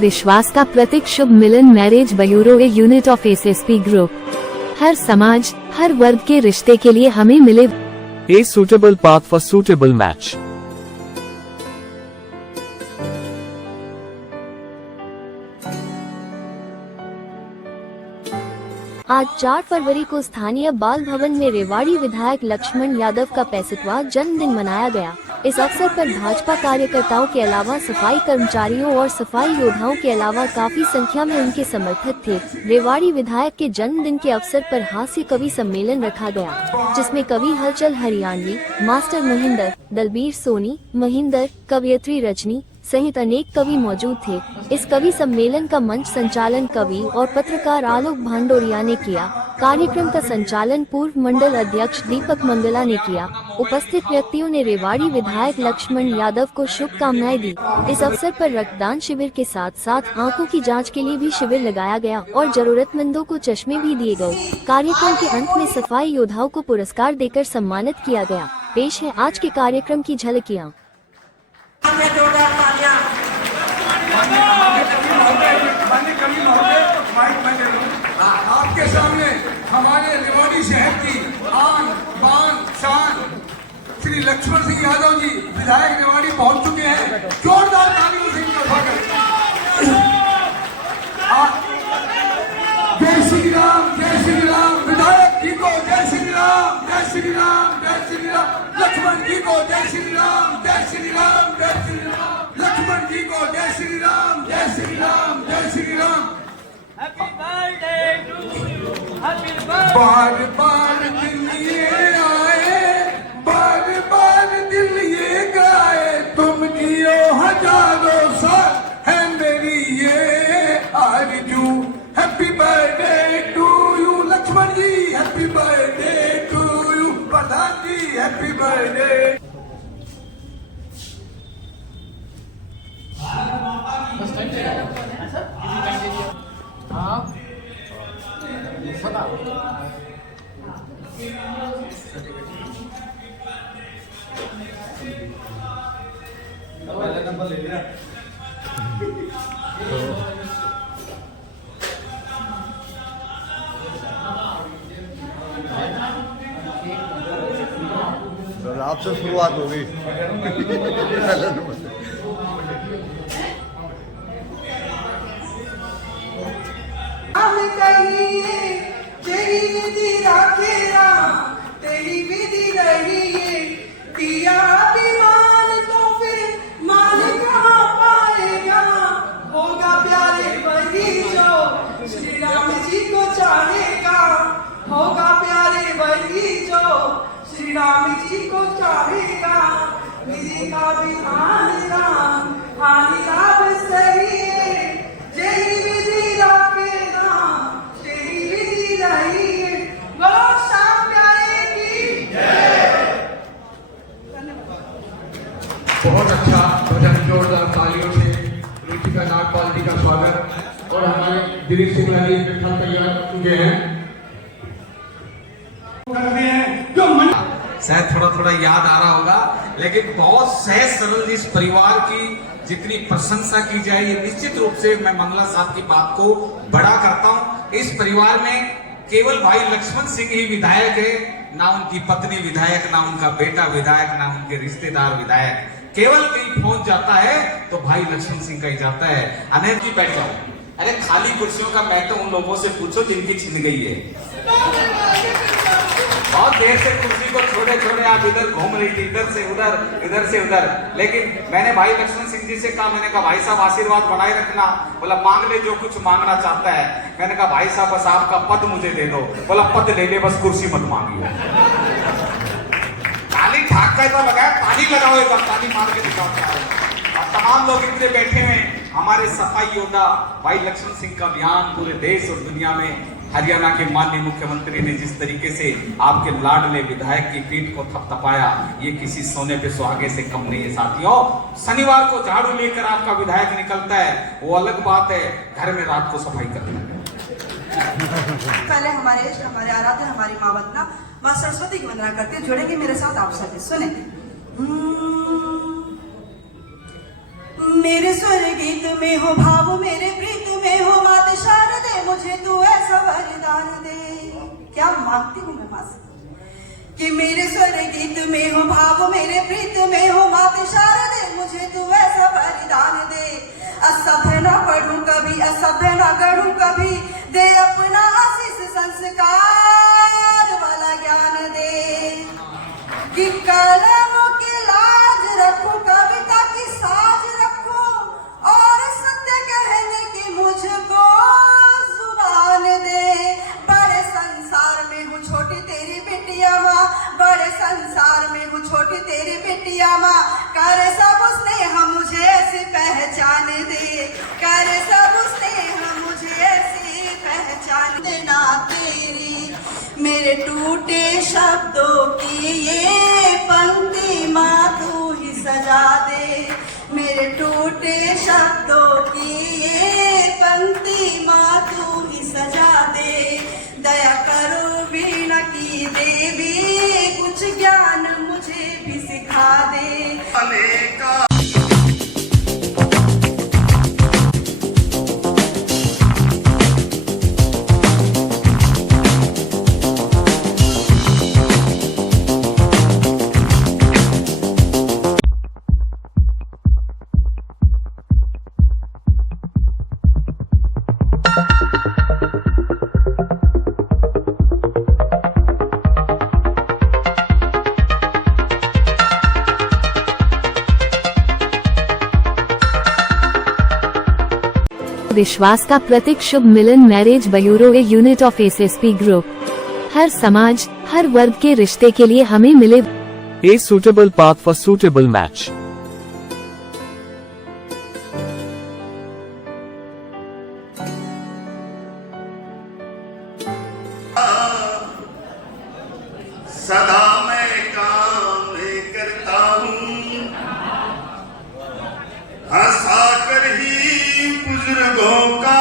विश्वास का प्रतीक Shubh Milan marriage bureau a unit of SSP group. हर समाज हर वर्ग के रिश्ते के लिए हमें मिले A suitable path for suitable match. आज 4 फरवरी को स्थानीय बाल भवन में रेवाड़ी विधायक लक्ष्मण यादव का 65वां जन्मदिन मनाया गया। इस अवसर पर भाजपा कार्यकर्ताओं के अलावा सफाई कर्मचारियों और सफाई योद्धाओं के अलावा काफी संख्या में उनके समर्थक थे। रेवाड़ी विधायक के जन्मदिन के अवसर पर हास्य कवि सम्मेलन रखा गया, जिसमें कवि हलचल हरियाणवी, मास्टर महेंद्र, दलबीर सोनी, महेंद्र, कवयित्री रजनी सहित अनेक कवि मौजूद थे। इस कवि सम्मेलन का मंच संचालन कवि और पत्रकार आलोक भांडोरिया ने किया। कार्यक्रम का संचालन पूर्व मंडल अध्यक्ष दीपक मंगला ने किया। उपस्थित व्यक्तियों ने रेवाड़ी विधायक लक्ष्मण यादव को शुभकामनाएं दी। इस अवसर पर रक्तदान शिविर के साथ साथ आंखों की जांच के लिए भी शिविर लगाया गया और जरूरतमंदों को चश्मे भी दिए गए। कार्यक्रम के अंत में सफाई योद्धाओं को पुरस्कार देकर सम्मानित किया गया। पेश है आज के कार्यक्रम की झलकियाँ। आपके सामने हमारे रेवाड़ी शहर की आन बान शान श्री लक्ष्मण सिंह यादव जी विधायक रेवाड़ी पहुंच चुके हैं। जोरदार तालियों से इनका स्वागत। जय श्री राम, जय श्री राम। विधायक जी को जय श्री राम, जय श्री राम, जय श्री राम। लक्ष्मण जी को जय श्री राम, जय श्री राम, जय श्री राम। लक्ष्मण जी को जय श्री राम, जय श्री राम, जय Shri Ram. Happy birthday to you. Happy birthday. बार बार दिल ये आए, बार बार दिल ये गाए, तुम जियो हजारों साल है मेरी ये आरज़ू। Happy birthday to you Laxman ji, happy birthday to you Pradhan ji, happy birthday. पहला नंबर ले लिया। आपसे शुरुआत होगी। तेरी विधि राखेरा, तेरी विधि रही दिया अभिमान तो फिर मान कहाँ पाएगा। होगा प्यारे वही जो श्री राम जी को चाहेगा। होगा प्यारे वही जो श्री राम जी को चाहेगा। विधि का विधान राम, हानि लाभ सही है। जय विधि राखेरा, तेरी विधि रही है। बोलो श्याम प्यारे की जय। बहुत अच्छा भजन, जोरदार तालियों से रुचिका नागपाल जी का स्वागत। और हमारे दिलीप सिंह जी मिठा तैयार कर चुके हैं। शायद थोड़ा थोड़ा याद आ रहा होगा, लेकिन बहुत सहज सरल इस परिवार की जितनी प्रशंसा की जाए, ये निश्चित रूप से मैं मंगला साहब की बात को बड़ा करता हूं। इस परिवार में केवल भाई लक्ष्मण सिंह ही विधायक है, ना उनकी पत्नी विधायक, ना उनका बेटा विधायक, ना उनके रिश्तेदार विधायक। केवल कहीं पहुंच जाता है तो भाई लक्ष्मण सिंह का ही जाता है। अनेक जी बैठ जाओ। अरे खाली कुर्सियों का मैं तो उन लोगों से पूछो जिनकी छिन गई है। बहुत देर से कुर्सी को छोड़े छोड़े आप इधर घूम रही थी, इधर से उधर। लेकिन मैंने भाई लक्ष्मण सिंह जी से कहा, मैंने कहा भाई साहब आशीर्वाद बनाए रखना। बोला मांग ले जो कुछ मांगना चाहता है। मैंने कहा भाई साहब बस आपका पद मुझे दे दो। बोला पद ले ले, बस कुर्सी मत मांगिए। ताली ठाक का इतना लगाया, ताली लगाओ एक बार, ताली मार के दिखाओ। और तमाम लोग इतने बैठे हैं। हमारे सफाई योद्धा भाई लक्ष्मण सिंह का बयान पूरे देश और दुनिया में, हरियाणा के माननीय मुख्यमंत्री ने जिस तरीके से आपके लाडले विधायक की पीठ को थपथपाया, ये किसी सोने पे सुहागे से कम नहीं है साथियों। शनिवार को झाड़ू लेकर आपका विधायक निकलता है, वो अलग बात है, घर में रात को सफाई करता है। पहले हमारे आराध्य हमारी माँ वंदना माँ सरस्वती की वंदना करते हैं। जुड़ेंगे मेरे साथ आप सभी, सुने। मेरे स्वर्ग गीत में हो भाव मेरे प्रीत में हो मात शारदे मुझे तू ऐसा वरदान दे। क्या मांगती हूँ मैं माँ से कि मेरे स्वर गीत में हो भाव मेरे प्रीत में हो मात शारदे मुझे तू ऐसा वरदान दे। असभ्य ना पढ़ूं कभी असभ्य ना गढ़ूं कभी दे अपना आशीष संस्कार वाला ज्ञान दे कि कलम की लाज रखूं कविता की साज रखूं और सत्य कहने की मुझको जुबान दे। बड़े संसार में हूँ छोटी तेरी बिटिया माँ बड़े संसार में हूँ छोटी तेरी बिटिया माँ कर सब स्नेह मुझे ऐसी पहचान दे कर सब स्नेह मुझे ऐसी पहचान देना तेरी मेरे टूटे शब्दों की ये पंक्ति माँ तू ही सजा दे मेरे टूटे शब्दों की ये पंक्ति माँ तू ही सजा दे। दया करो वीणा की देवी कुछ ज्ञान मुझे भी सिखा दे। अनेका विश्वास का प्रतीक Shubh Milan marriage bureau a unit of SSP group. हर समाज हर वर्ग के रिश्ते के लिए हमें मिले A suitable path for suitable match. सदा मैं काम करता हूँ हंसा कर ही बुजुर्गों का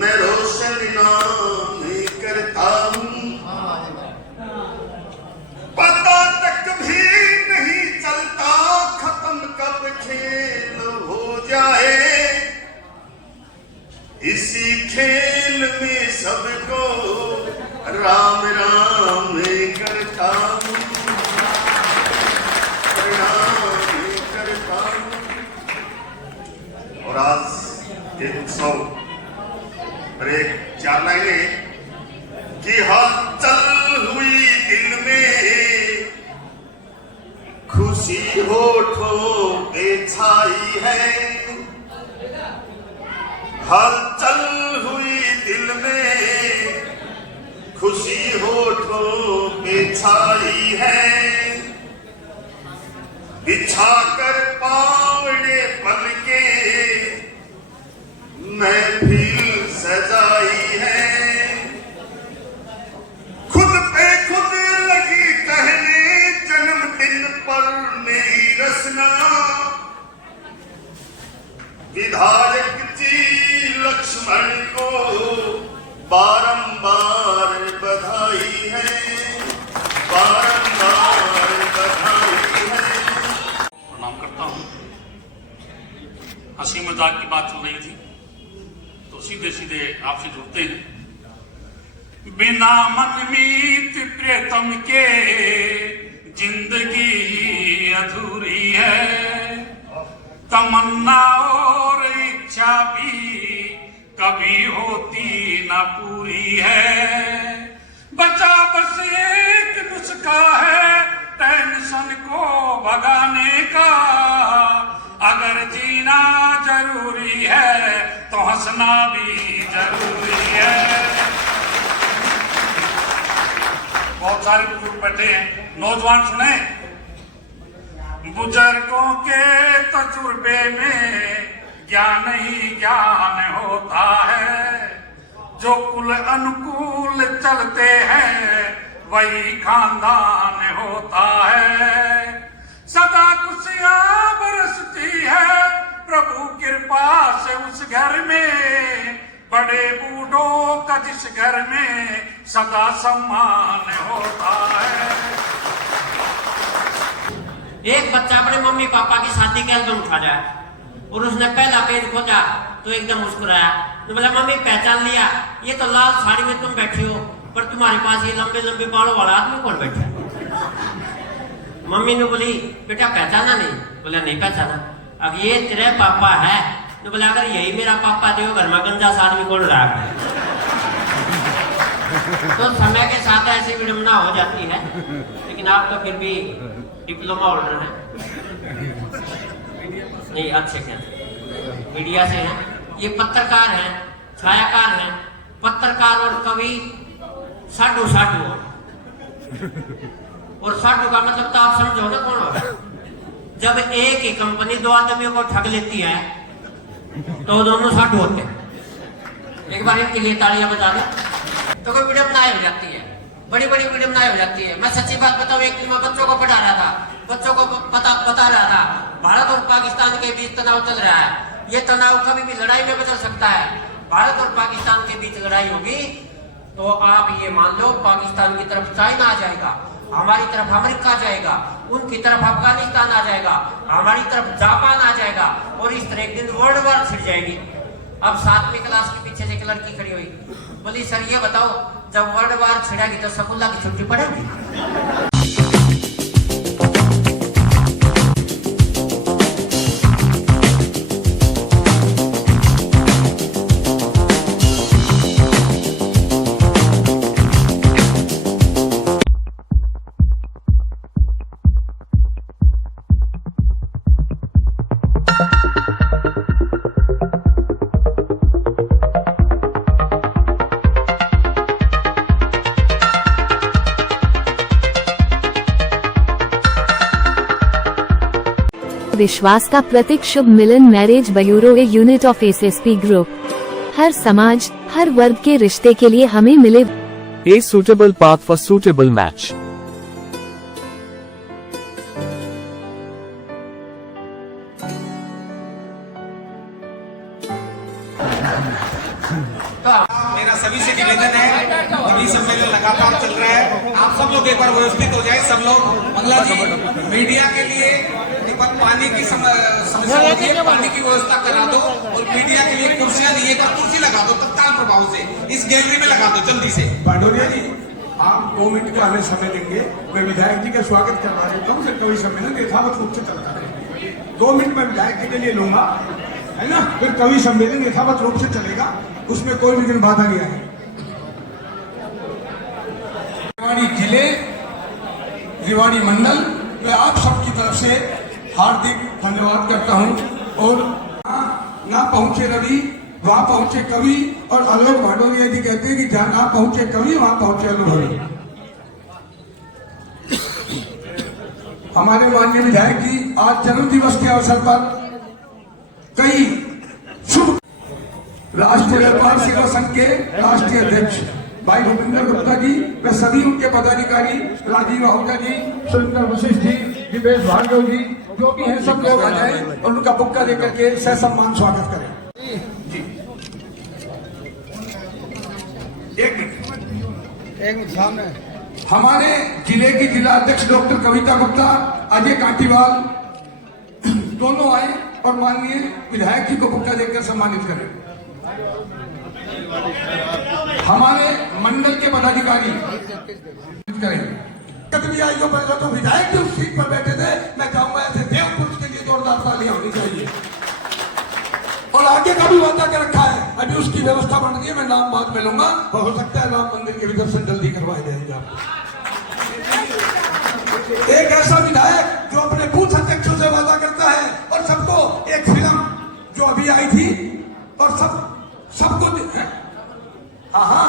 मैं रोशन नाम करता हूँ पता तक भी नहीं चलता खत्म कब खेल हो जाए इसी खेल में सबको राम राम करता हूँ प्रणाम करता हूँ। और आज एक उत्सव और एक 4 लाइनें कि हलचल हुई दिल में खुशी होठों पे छाई है हलचल हुई दिल में खुशी होठों पे छाई है बिछा कर पावड़े पल के महफिल सजाई है खुद पे खुद लगी कहने जन्मदिन पर मेरी रचना विधायक जी लक्ष्मण को बारंबार बधाई है बारंबार बधाई है। प्रणाम करता हूँ। हंसी मजाक की बात चल रही थी तो सीधे सीधे आपसे जुड़ते हैं। बिना मनमीत प्रियतम के जिंदगी अधूरी है तमन्ना और इच्छा भी कभी होती न पूरी है बचा बस एक नुस्खा है टेंशन को भगाने का अगर जीना जरूरी है तो हंसना भी जरूरी है। बहुत सारे बुजुर्ग बैठे हैं नौजवान सुने बुजुर्गों के तजुर्बे में ज्ञान ही ज्ञान होता है जो कुल अनुकूल चलते हैं वही खानदान होता है सदा खुशियां बरसती है प्रभु कृपा से उस घर में बड़े बूढ़ों का जिस घर में सदा सम्मान होता है। एक बच्चा अपने मम्मी पापा की शादी के एल्बम उठा जाए और उसने पहला पेज खोला तो एकदम मुस्कुराया, तो बोला मम्मी पहचान लिया, ये तो लाल साड़ी में तुम बैठी हो, पर तुम्हारे पास ये लंबे लंबे बालों वाला आदमी कौन बैठा है? मम्मी ने बोली बेटा पहचाना नहीं? बोला नहीं पहचाना। अब ये तेरे पापा है? तो बोला अगर यही मेरा पापा तो घर में गंजा सा आदमी कौन रहा है? तो समय के साथ ऐसी विडंबना हो जाती है, लेकिन आप तो फिर भी डिप्लोमा होल्डर हैं। नहीं अच्छे क्या मीडिया से हैं, ये पत्रकार हैं, छायाकार हैं, पत्रकार और कवि साधु साधु हो। और साधु का मतलब तो आप समझो ना कौन होगा। जब एक ही कंपनी दो आदमियों को ठग लेती है तो दोनों साधु होते हैं। एक बार इनके लिए तालियां बजा दो। तो कोई विडंबनाएं हो जाती है, बड़ी बड़ी विडंबनाएं हो जाती है। मैं सच्ची बात बताऊं, एक दिन मैं बच्चों को पढ़ा रहा था, बच्चों को बता रहा था भारत और पाकिस्तान के बीच तनाव चल रहा है, ये तनाव कभी भी लड़ाई में बदल सकता है। भारत और पाकिस्तान के बीच लड़ाई होगी तो आप ये मान लो पाकिस्तान की तरफ चाइना आ जाएगा, हमारी तरफ अमेरिका आ जाएगा, उनकी तरफ अफगानिस्तान आ जाएगा, हमारी तरफ जापान आ जाएगा, और इस तरह एक दिन वर्ल्ड वॉर छिड़ जाएगी। अब 7वीं क्लास के पीछे से एक लड़की खड़ी हुई, बोली सर ये बताओ जब वर्ल्ड वॉर छिड़ेगी तो स्कूल की छुट्टी पड़ेगी? विश्वास का प्रतीक Shubh Milan marriage bureau a unit of SSP group. हर समाज हर वर्ग के रिश्ते के लिए हमें मिले A suitable path for suitable match. मेरा सभी से निवेदन है, अभी सम्मेलन लगातार चल रहा है, आप सब लोग एक बार व्यवस्थित हो जाए। सब लोग मंगला जी मीडिया के लिए एक बार पानी की समस्या होती है, पानी की व्यवस्था करा दो, और मीडिया के लिए कुर्सियां दी, एक बार कुर्सी लगा दो तत्काल प्रभाव से, इस गैलरी में लगा दो जल्दी से। बाडोरिया जी आप 2 मिनट का हमें समय देंगे, मैं विधायक जी का स्वागत करवा देता हूँ। कवि सम्मेलन यथावत रूप से चलता रहे, 2 मिनट मैं विधायक जी के लिए लूंगा, है ना, फिर कवि सम्मेलन यथावत रूप से चलेगा, उसमें कोई भी दिन बाधा नहीं आएगी। रेवाड़ी जिले रेवाड़ी मंडल मैं आप सबकी तरफ से हार्दिक धन्यवाद करता हूं। और ना पहुंचे रवि वहां पहुंचे कवि, और आलोक भाडोरिया जी कहते हैं कि जहां ना पहुंचे कवि वहां पहुंचे अनुभवी। हमारे माननीय विधायक जी आज जन्म दिवस के अवसर पर कई शुभ राष्ट्रीय व्यापार सेवा संघ के राष्ट्रीय अध्यक्ष भाई भूपेंद्र गुप्ता जी व सभी उनके पदाधिकारी, राजीव आहूजा जी, सुरेंद्र वशिष्ठ जी, दिवेश भार्गव जी, जो भी हैं सब लोग आ जाए और उनका बुक्का देकर के ससम्मान स्वागत करें। जी एक मिनट सामने हमारे जिले की जिला अध्यक्ष डॉक्टर कविता गुप्ता, अजय कांटीवाल दोनों आए और माननीय विधायक जी को बुक्का देकर सम्मानित करें। हमारे मंडल के पदाधिकारी करेंगे। जो पहले तो विधायक जी उस सीट पर बैठे थे, मैं चाहूंगा ऐसे देव पुरुष के लिए जोरदार तालियां होनी चाहिए। और आगे का भी वादा कर रखा है, अभी उसकी व्यवस्था बन रही है, मैं नाम बाद में लूंगा, हो सकता है राम मंदिर के भी दर्शन जल्दी करवाए जाएंगे। एक ऐसा विधायक जो अपने बूथ अध्यक्षों से वादा करता है और सबको, एक फिल्म जो अभी आई थी और सबको हाँ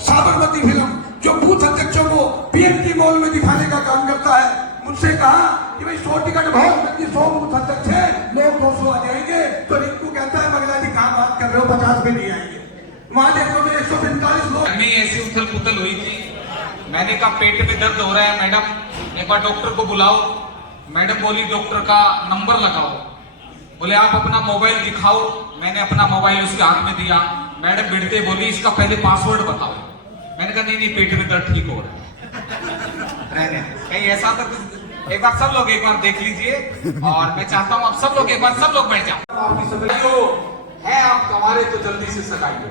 साबरमती फिल्म जो बूथ अध्यक्षों को पीएमटी मॉल में दिखाने का काम करता है, मुझसे कहा कि भाई 100 टिकट बहुत जल्दी 100 बूथ अध्यक्ष है, लोग 200 आ जाएंगे। तो रिंकू कहता है मगला जी कहाँ बात कर रहे हो, 50 में नहीं आएंगे। वहां देखो तो 145 लोग। ऐसी उथल पुथल हुई थी, मैंने कहा पेट में दर्द हो रहा है मैडम, एक बार डॉक्टर को बुलाओ। मैडम बोली डॉक्टर का नंबर लगाओ, बोले आप अपना मोबाइल दिखाओ। मैंने अपना मोबाइल उसके हाथ में दिया, मैडम भिड़ते बोली इसका पहले पासवर्ड बताओ। मैंने कहा नहीं पेट में दर्द ठीक हो रहा है। कहीं ऐसा तो एक बार सब लोग एक बार देख लीजिए और मैं चाहता हूँ आप सब लोग एक बार सब लोग बैठ जाओ। आपकी सगाई हो है आप कमारे तो जल्दी से सगाई हो।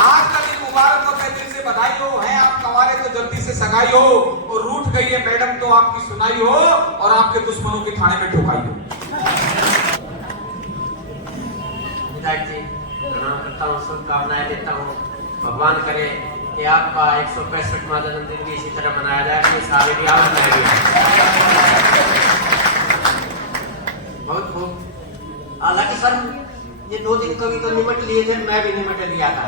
आज का दिन मुबारक हो, दिल से बधाई हो। है आप कमारे तो जल्दी से सगाई हो और रूठ गई है मैडम तो आपकी सुनाई हो और आपके दुश्मनों के थाने में ठोकाई हो। विधायक जी प्रणाम करता हूँ, शुभकामनाएं देता हूँ। भगवान करे कि आपका 165वां जन्मदिन भी इसी तरह मनाया जाए, अपनी सारे भी आनंद बहुत खूब। हालांकि सर ये 2 दिन कभी तो निमट लिए थे, मैं भी निमट लिया था,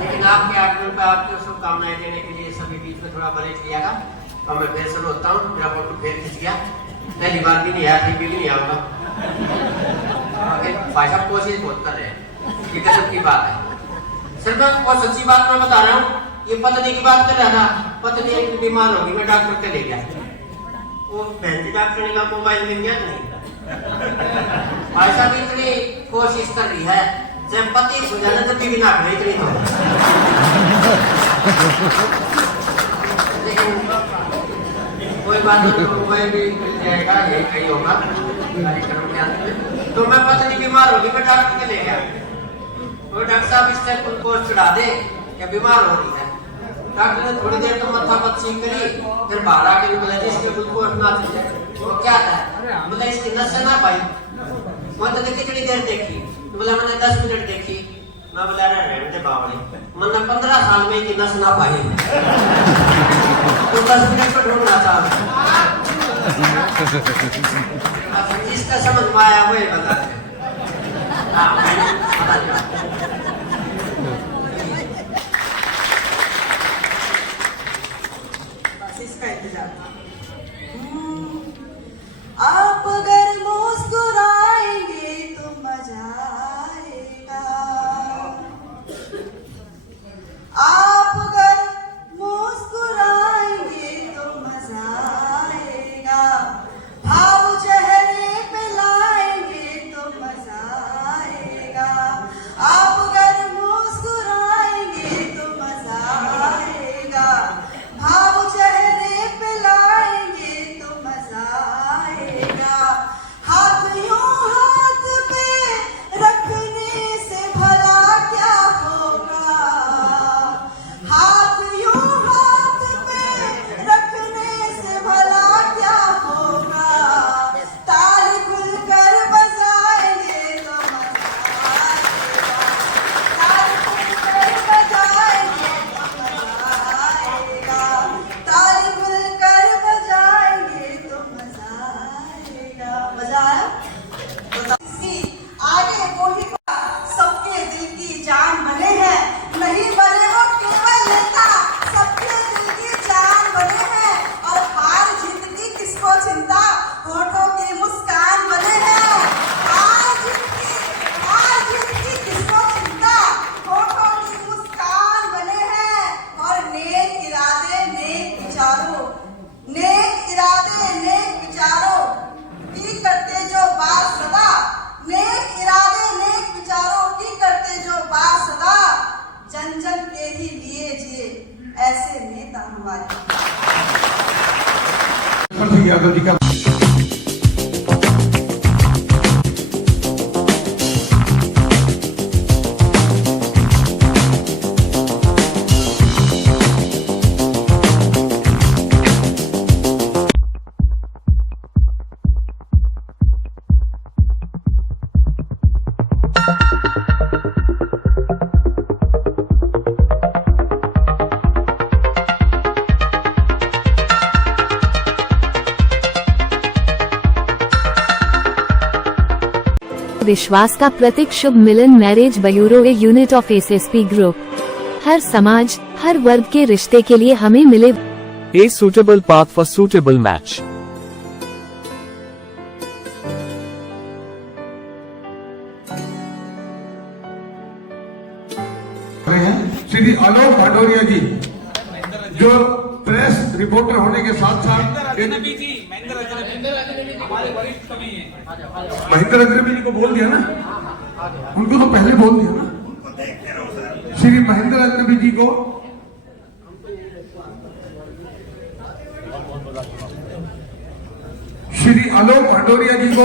लेकिन आपके आगमन पर आपको शुभकामनाएं देने के लिए सभी बीच में थोड़ा ब्रेक लिया था और मैं फिर शुरू होता हूँ। मेरा फोटो फिर खिंच गया, पहली बार भी नहीं आया, फिर भी नहीं आऊंगा। भाई साहब कोशिश बहुत कर रहे हैं, ये गजब की बात है। सर मैं बहुत सच्ची बात मैं बता रहा हूँ, ये पत्नी की बात कर रहा था, पत्नी एक बीमार होगी, मैं डॉक्टर के ले गया, वो बहन डॉक्टर ने मोबाइल मिल गया नहीं। भाई साहब इतनी कोशिश कर रही है, जब पति सुझाना तब भी ना करे इतनी तो, लेकिन कोई बात नहीं, मोबाइल भी मिल जाएगा, यही कहीं होगा कार्यक्रम के अंत में। तो मैं पत्नी बीमार होगी, मैं डॉक्टर के ले गया, तो डॉक्टर साहब इस टाइप ग्लूकोज चढ़ा दे या बीमार हो रही है। डॉक्टर ने थोड़ी देर तो मत्था पथ चीख करी, फिर बाहर आके बोला जी इसके ग्लूकोज ना चले, वो क्या था, बोला इसकी नसें ना पाई। मैं तो कितनी देर देखी, बोला मैंने 10 मिनट देखी। मैं बोला रहने बावड़े, मैंने 15 साल में की नस ना पाई, तो 10 मिनट को ढूंढना चाहता। जिसका समझ में आया वही बता दे। बस इसका इंतजार। आप अगर मुस्कुराएंगे तो मजा आएगा, आप अगर मुस्कुराएंगे तो मजा आएगा, भाव चेहरे पे लाएंगे तो मजा आएगा, आप अगर मुस्कुराएंगे तो मजा आएगा, भाव चेहरे पे लाएंगे तो मजा आएगा। हाथ यूं हाथ पे रखने से भला क्या होगा, हाथ यूं हाथ पे रखने से भला क्या होगा, ताल खुलकर बजाएंगे तो मजा आएगा, ताल खुलकर बजाएंगे तो मजा आएगा, ताल खुलकर बजाएंगे तो मजा आएगा। मजा आया? आगे वो ही सबके दिल की जान बने हैं, नहीं बने वो केवल नेता, सबके दिल की जान बने हैं, और हार जीत की किसको चिंता, होठों की मुस्कान बने हैं। हार जीत की किसको चिंता, होठों की मुस्कान बने हैं, और नेक इरादे नेक विचारों, नेक इरादे नेक विचारों की करते जो बात सदा, नेक इरादे नेक विचारों की करते जो बात सदा, जन जन के ही लिए जिए ऐसे नेता हमारे। विश्वास का प्रतीक Shubh Milan marriage bureau a unit of SSP group. हर समाज हर वर्ग के रिश्ते के लिए हमें मिले A suitable path for suitable match. Shri Alok भाडोरिया जी, जो प्रेस रिपोर्टर होने के साथ साथ महेंद्र अग्रवी जी को बोल दिया ना, उनको तो पहले बोल दिया ना। श्री महेंद्र अग्रवी जी को आलोक भटोरिया जी को,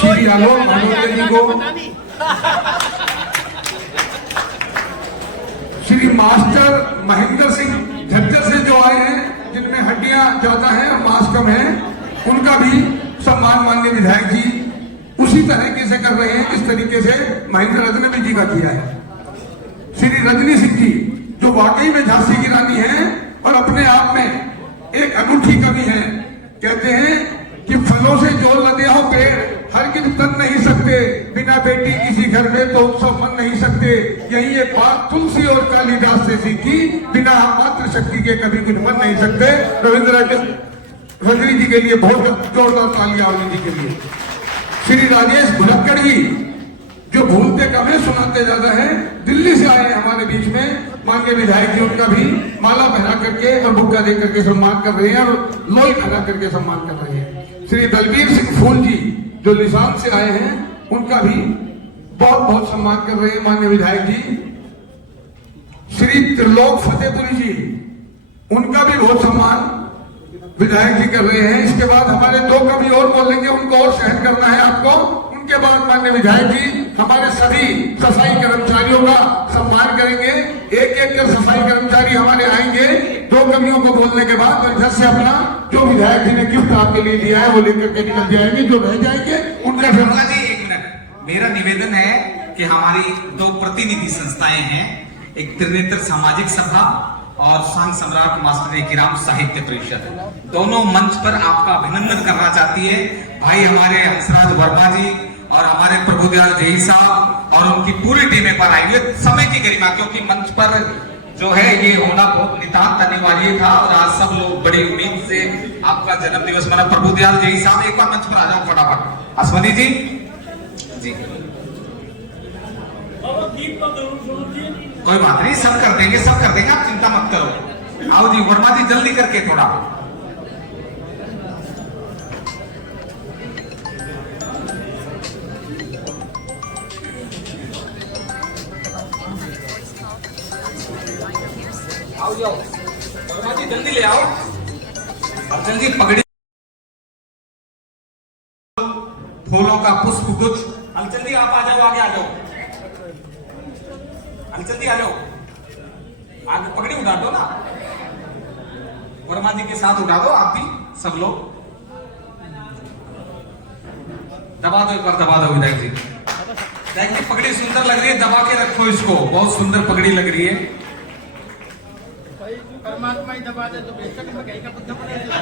श्री आलोक भटोरिया जी को, श्री मास्टर महेंद्र सिंह झज्जर से जो आए हैं, जिनमें हड्डियां ज्यादा हैं और मांस कम है, उनका भी सम्मान माननीय विधायक जी उसी तरीके से कर रहे हैं जिस तरीके से महेंद्र रजनवी जी का किया है। श्री रजनी सिंह जी जो वाकई में झांसी की रानी है और अपने आप में एक अनूठी कवि है। कहते हैं कि फलों से जो लदे हो पेड़ हर किन तन नहीं सकते, बिना बेटी किसी घर में तो उत्सव मन नहीं सकते। यही एक बात तुलसी और कालिदास से सीखी, बिना मातृ शक्ति के कभी कुछ मन नहीं सकते। रविंद्र रजनी जी के लिए बहुत जोरदार तालियां रजनी जी के लिए। श्री राजेश भुलक्कड़ जी जो भूलते कम है सुनाते ज्यादा है, दिल्ली से आए हमारे बीच में, माननीय विधायक जी उनका भी माला पहना करके और बुक्का दे करके सम्मान कर रहे हैं और लोई पहना करके सम्मान कर रहे हैं। श्री दलबीर सिंह फूल जी जो लिसान से आए हैं, उनका भी बहुत बहुत सम्मान कर रहे हैं माननीय विधायक जी। श्री त्रिलोक फतेहपुरी जी, उनका भी बहुत सम्मान विधायक जी कर रहे हैं। इसके बाद हमारे दो कवि और बोलेंगे, उनको और सहन करना है आपको। उनके बाद माननीय विधायक जी हमारे सभी सफाई कर्मचारियों का सम्मान करेंगे। एक एक कर सफाई कर्मचारी हमारे आएंगे। दो कवियों को बोलने के बाद घर से अपना जो विधायक जी ने गिफ्ट आपके लिए दिया है वो लेकर के निकल जाएंगे। जो रह जाएंगे उनका जी एक मिनट, मेरा निवेदन है कि हमारी दो प्रतिनिधि संस्थाएं हैं, एक त्रिनेत्र सामाजिक सभा और सांग सम्राट मास्टर किराम साहित्य परिषद, दोनों मंच पर आपका अभिनंदन करना चाहती है। भाई हमारे हंसराज वर्मा जी और हमारे प्रभुदयाल जही साहब और उनकी पूरी टीमें पर आई हुई समय की गरिमा, क्योंकि मंच पर जो है ये होना बहुत नितांत अनिवार्य था और आज सब लोग बड़ी उम्मीद से आपका जन्म दिवस मना। प्रभुदयाल जही साहब एक बार मंच पर आ जाओ फटाफट। अश्वनी जी जी कोई बात नहीं, सब कर देंगे, सब कर देंगे, आप चिंता मत करो। आओ जी वर्मा जी जल्दी करके थोड़ा। आओ जाओ वर्मा जी जल्दी ले आओ और जल्दी पगड़ी फूलों का पुष्प गुच्छ। अब जल्दी आप आ जाओ, आगे आ जाओ, जल्दी आ जाओ, आगे पगड़ी उठा दो ना, वर्मा जी के साथ उठा दो आप भी सब लोग। दबा दो एक बार, दबा दो विधायक जी। विधायक जी पगड़ी सुंदर लग रही है, दबा के रखो इसको, बहुत सुंदर पगड़ी लग रही है। परमात्मा ही दबा दे तो बेशक में कहीं का बुद्ध पड़ेगा।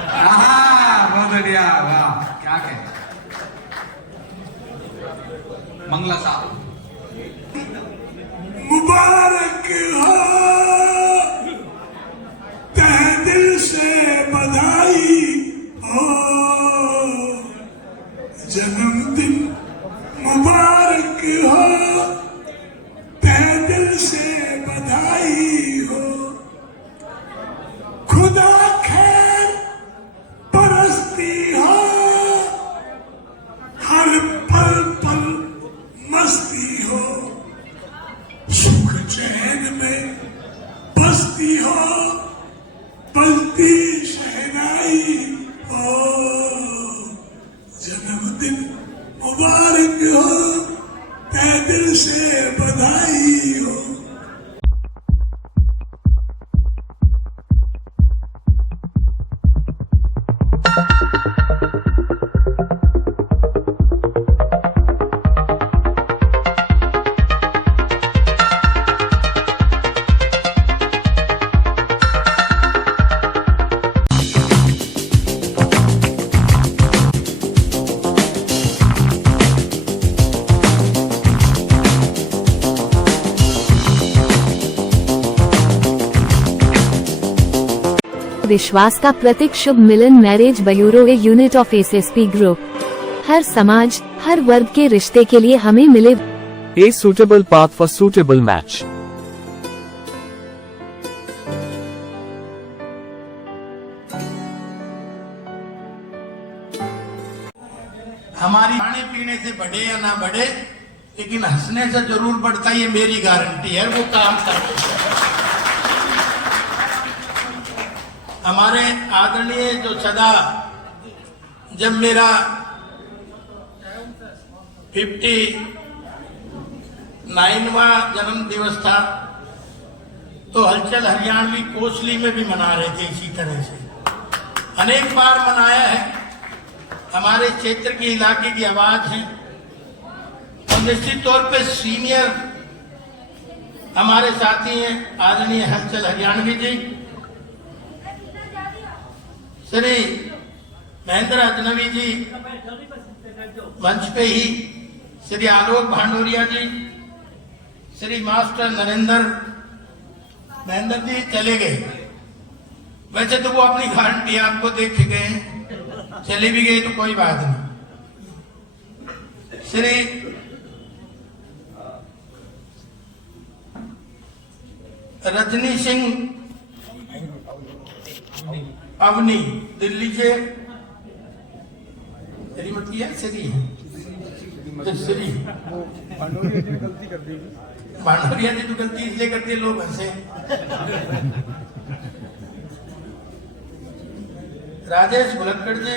बहुत बढ़िया, वाह क्या कहे। मंगला साहब मुबारक हो, तहे दिल से बधाई हो, जन्मदिन मुबारक हो, तहे दिल से बधाई हो। खुदा खैर परस्ती हो, हर पल पल मस्ती हो, सुख चैन में बसती हो, बजती शहनाई हो, जन्मदिन मुबारक हो, तहे दिल से बधाई हो। विश्वास का प्रतीक Shubh Milan marriage bureau a unit of SSP group. हर समाज हर वर्ग के रिश्ते के लिए हमें मिले A suitable path for suitable match. हमारी खाने पीने से बढ़े या ना बढ़े, लेकिन हंसने से जरूर बढ़ता, ये मेरी गारंटी है। वो काम कर हमारे आदरणीय जो सदा जब मेरा 59वां जन्म दिवस था तो हलचल हरियाणवी कोसली में भी मना रहे थे इसी तरह से। अनेक बार मनाया है। हमारे क्षेत्र के इलाके की आवाज है और निश्चित तौर पे सीनियर हमारे साथी हैं आदरणीय हलचल हरियाणवी जी, श्री महेंद्र अजनवी जी मंच पे ही, श्री आलोक भांडोरिया जी, श्री मास्टर महेंद्र जी चले गए। वैसे तो वो अपनी गारंटी आपको देख गए, चले भी गए तो कोई बात नहीं। श्री रजनी सिंह अवनी दिल्ली से, श्रीमती है श्री भांडोरिया जी तो गलती इसलिए करते लोग हंसे। राजेश भुलक्कड़ जी,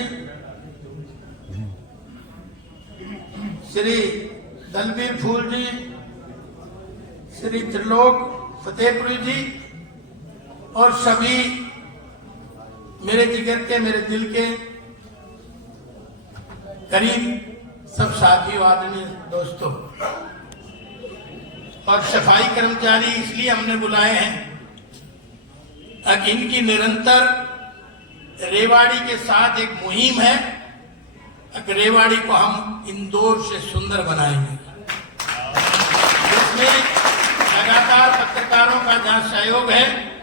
श्री दलबीर फूल जी, श्री त्रिलोक फतेहपुरी जी और सभी मेरे जिगर के, मेरे दिल के करीब सब साथियों, आदरणीय दोस्तों और सफाई कर्मचारी इसलिए हमने बुलाए हैं ताकि इनकी निरंतर रेवाड़ी के साथ एक मुहिम है कि रेवाड़ी को हम इंदौर से सुंदर बनाएंगे। इसमें लगातार पत्रकारों का जहां सहयोग है,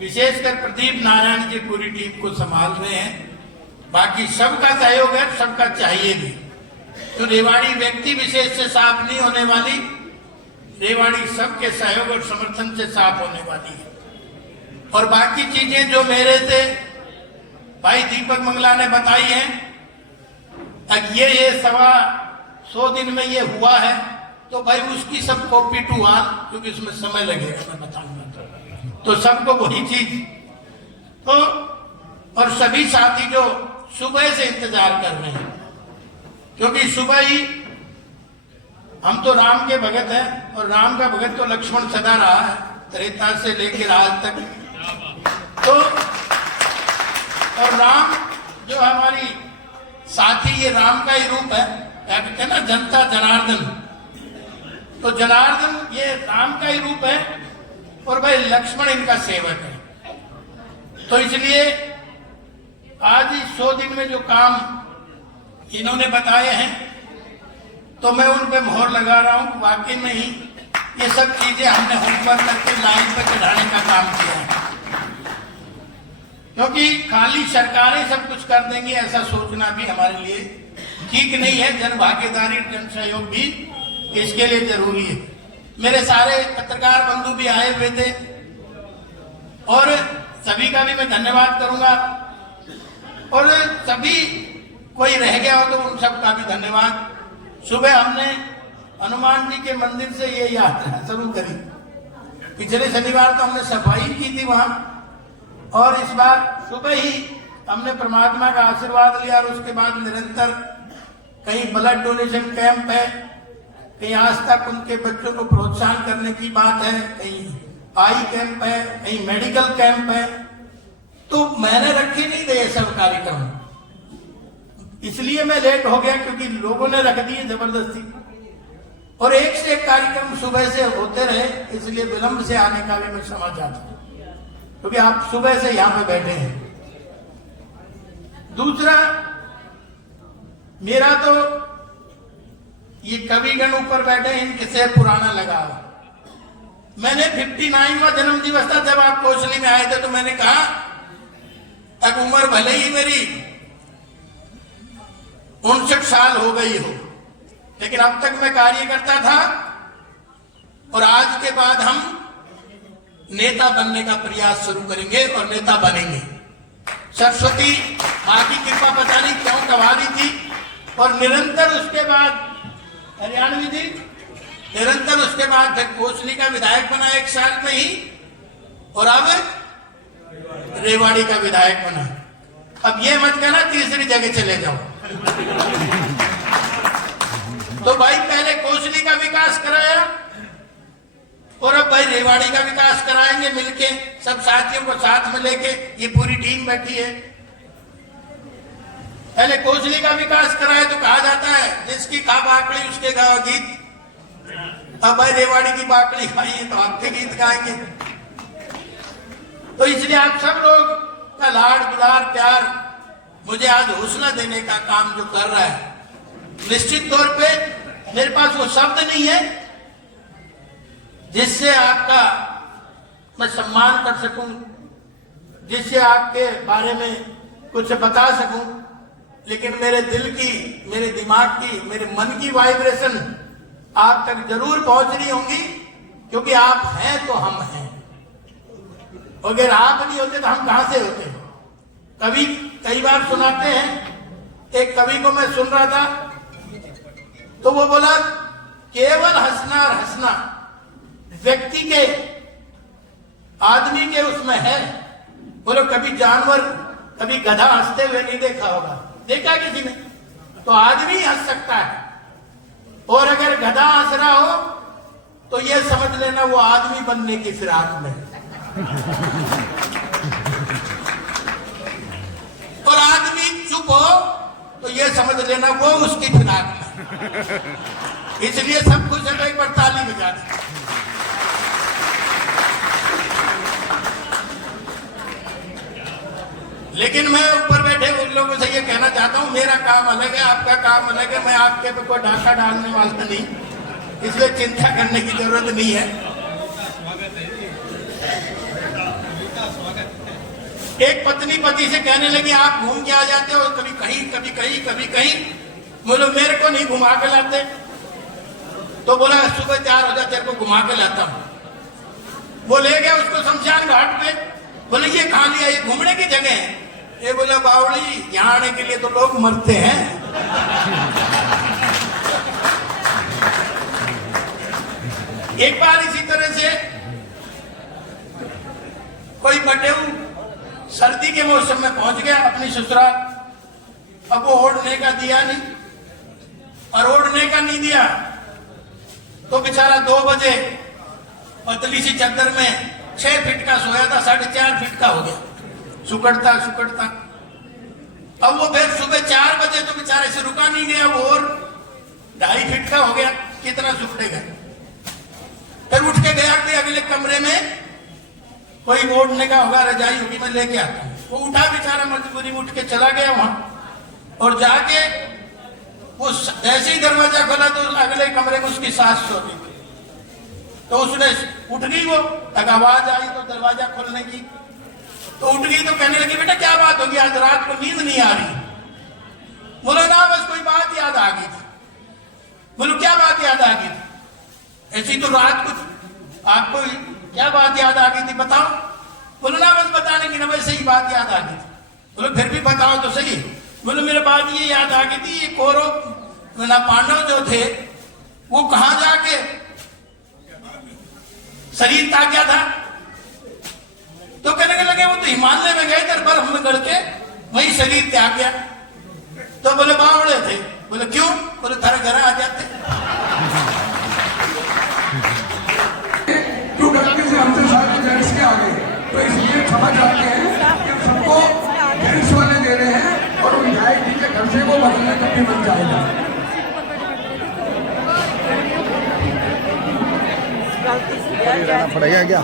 विशेषकर प्रदीप नारायण जी पूरी टीम को संभाल रहे हैं, बाकी सबका सहयोग है, सबका चाहिए भी। तो रेवाड़ी व्यक्ति विशेष से साफ नहीं होने वाली, रेवाड़ी सबके सहयोग और समर्थन से साफ होने वाली है। और बाकी चीजें जो मेरे से भाई दीपक मंगला ने बताई हैं, ये 125 दिन में ये हुआ है, तो भाई उसकी सब कॉपी टू वन, क्योंकि उसमें समय लगेगा मैं बताऊंगा, तो सबको वही चीज। तो और सभी साथी जो सुबह से इंतजार कर रहे हैं, क्योंकि सुबह ही हम तो राम के भगत हैं और राम का भगत तो लक्ष्मण सदा रहा है, त्रेता से लेकर आज तक। तो और राम जो हमारी साथी, ये राम का ही रूप है, कहते हैं ना जनता जनार्दन, तो जनार्दन ये राम का ही रूप है और भाई लक्ष्मण इनका सेवक है। तो इसलिए आज ही 100 दिन में जो काम इन्होंने बताए हैं, तो मैं उन पे मोहर लगा रहा हूं। वाकई में ही ये सब चीजें हमने होमवर्क करके लाइन पर चढ़ाने का काम किया है, क्योंकि खाली सरकारें सब कुछ कर देंगी ऐसा सोचना भी हमारे लिए ठीक नहीं है। जन भागीदारी, जन सहयोग भी इसके लिए जरूरी है। मेरे सारे पत्रकार बंधु भी आए हुए थे और सभी का भी मैं धन्यवाद करूंगा, और सभी कोई रह गया हो तो उन सब का भी धन्यवाद। सुबह हमने हनुमान जी के मंदिर से ये यात्रा शुरू करी। पिछले शनिवार तो हमने सफाई की थी वहां, और इस बार सुबह ही हमने परमात्मा का आशीर्वाद लिया, और उसके बाद निरंतर कहीं ब्लड डोनेशन कैंप है, कहीं आस्था कुंज के बच्चों को प्रोत्साहन करने की बात है, कहीं आई कैंप है, कहीं मेडिकल कैंप है। तो मैंने रखे नहीं थे ये सब कार्यक्रम, इसलिए मैं लेट हो गया, क्योंकि लोगों ने रख दिए जबरदस्ती, और एक से एक कार्यक्रम सुबह से होते रहे, इसलिए विलंब से आने का भी मैं समझ जाता हूं, क्योंकि आप सुबह से यहां पे बैठे हैं। दूसरा, मेरा तो ये कविगण ऊपर बैठे, इनके से पुराना लगाव। मैंने 59वां जन्म दिवस था जब आप कोसली में आए थे, तो मैंने कहा अब उम्र भले ही मेरी 59 साल हो गई हो, लेकिन अब तक मैं कार्य करता था, और आज के बाद हम नेता बनने का प्रयास शुरू करेंगे और नेता बनेंगे। सरस्वती मां की कृपा पता नहीं क्यों दबा दी थी, और निरंतर उसके बाद हरियाणवी जी निरंतर उसके बाद फिर कोसली का विधायक बना 1 साल में ही, और अब रेवाड़ी का विधायक बना। अब ये मत कहना तीसरी जगह चले जाओ। तो भाई पहले कोसली का विकास कराया और अब भाई रेवाड़ी का विकास कराएंगे मिलके, सब साथियों को साथ में लेके, ये पूरी टीम बैठी है। पहले कोसली का विकास कराए तो कहा जाता है जिसकी खा बाकड़ी उसके गाँव गीत। अब भाई रेवाड़ी की बाकड़ी खाई है तो आपके गीत गाएंगे। तो इसलिए आप सब लोग का लाड़ दुलार प्यार मुझे आज हौसला देने का काम जो कर रहा है, निश्चित तौर पे मेरे पास वो शब्द नहीं है जिससे आपका मैं सम्मान कर सकूं, जिससे आपके बारे में कुछ बता सकूं, लेकिन मेरे दिल की, मेरे दिमाग की, मेरे मन की वाइब्रेशन आप तक जरूर पहुंच रही होंगी, क्योंकि आप हैं तो हम हैं। अगर आप नहीं होते तो हम कहां से होते? कवि कई बार सुनाते हैं। एक कवि को मैं सुन रहा था तो वो बोला केवल हंसना और हंसना व्यक्ति के, आदमी के उसमें है। बोलो कभी जानवर, कभी गधा हंसते हुए नहीं देखा होगा, देखा किसी ने? तो आदमी हंस सकता है, और अगर गधा हंस रहा हो तो ये समझ लेना वो आदमी बनने की फिराक में। और आदमी चुप हो तो ये समझ लेना वो उसकी फिराक में। इसलिए सब कुछ एक बार ताली बजा दें। लेकिन मैं ऊपर बैठे उन लोगों से ये कहना चाहता हूं, मेरा काम अलग है, आपका काम अलग है। मैं आपके पे कोई ढाका डालने वाला नहीं, इसलिए चिंता करने की जरूरत नहीं है। एक पत्नी पति से कहने लगी आप घूम के आ जाते हो, कभी कहीं कभी कहीं कभी कहीं। बोलो मेरे को नहीं घुमा के लाते। तो बोला सुबह 4 बजे तेरे को घुमा के लाता हूं। वो ले गया उसको शमशान घाट पे। बोले ये कहां लिया, ये घूमने की जगह है? ये बोला बावड़ी यहाँ आने के लिए तो लोग मरते हैं। एक बार इसी तरह से कोई बटेऊ सर्दी के मौसम में पहुंच गया अपनी ससुराल। अब वो ओढ़ने का दिया नहीं, और ओढ़ने का नहीं दिया तो बेचारा 2 बजे पतली सी चादर में 6 फीट का सोया था, 4.5 फीट का हो गया, सुकड़ता सुकड़ता। अब वो फिर सुबह 4 बजे तो बेचारे से रुका नहीं गया, वो और 2.5 फीट का हो गया, कितना सुकड़ेगा। फिर उठ के गया कि अगले कमरे में कोई ओढ़ने का होगा, रजाई होगी, मैं लेके आता हूँ। वो उठा बेचारा, मजबूरी उठ के चला गया वहां, और जाके वो जैसे ही दरवाजा खोला तो अगले कमरे में उसकी सास सो रही थी। तो उसने उठ गई, वो तक आवाज आई तो दरवाजा खोलने की, तो उठ गई तो कहने लगी बेटा क्या बात होगी, आज रात को नींद नहीं आ रही? बोलो ना बस कोई बात याद आ गई थी। बोलो क्या बात याद आ गई थी? ऐसी तो रात कुछ आपको क्या बात याद आ गई थी बताओ? बोलो ना बस बताने की ना, वैसे ही बात याद आ गई थी। बोलो फिर भी बताओ तो सही। बोलो मेरे बात ये याद आ गई थी, ये कौरव ना पांडव जो थे वो कहां जाके शरीर ताक्या था? तो कहने लगे वो तो हिमालय में गए थे, बर्फ में गड़ के वही शरीर त्याग गया। तो बोले बावड़े थे। बोले क्यों? बोले थारे घर आ जाते। क्यों गलती से हमसे सारे जेंट्स के आ गए, तो इसलिए क्षमा चाहते हैं कि सबको जेंट्स वाले दे रहे हैं, और विधायक जी के घर से वो बदलने कभी बन जाएगा। रहना पड़ेगा क्या?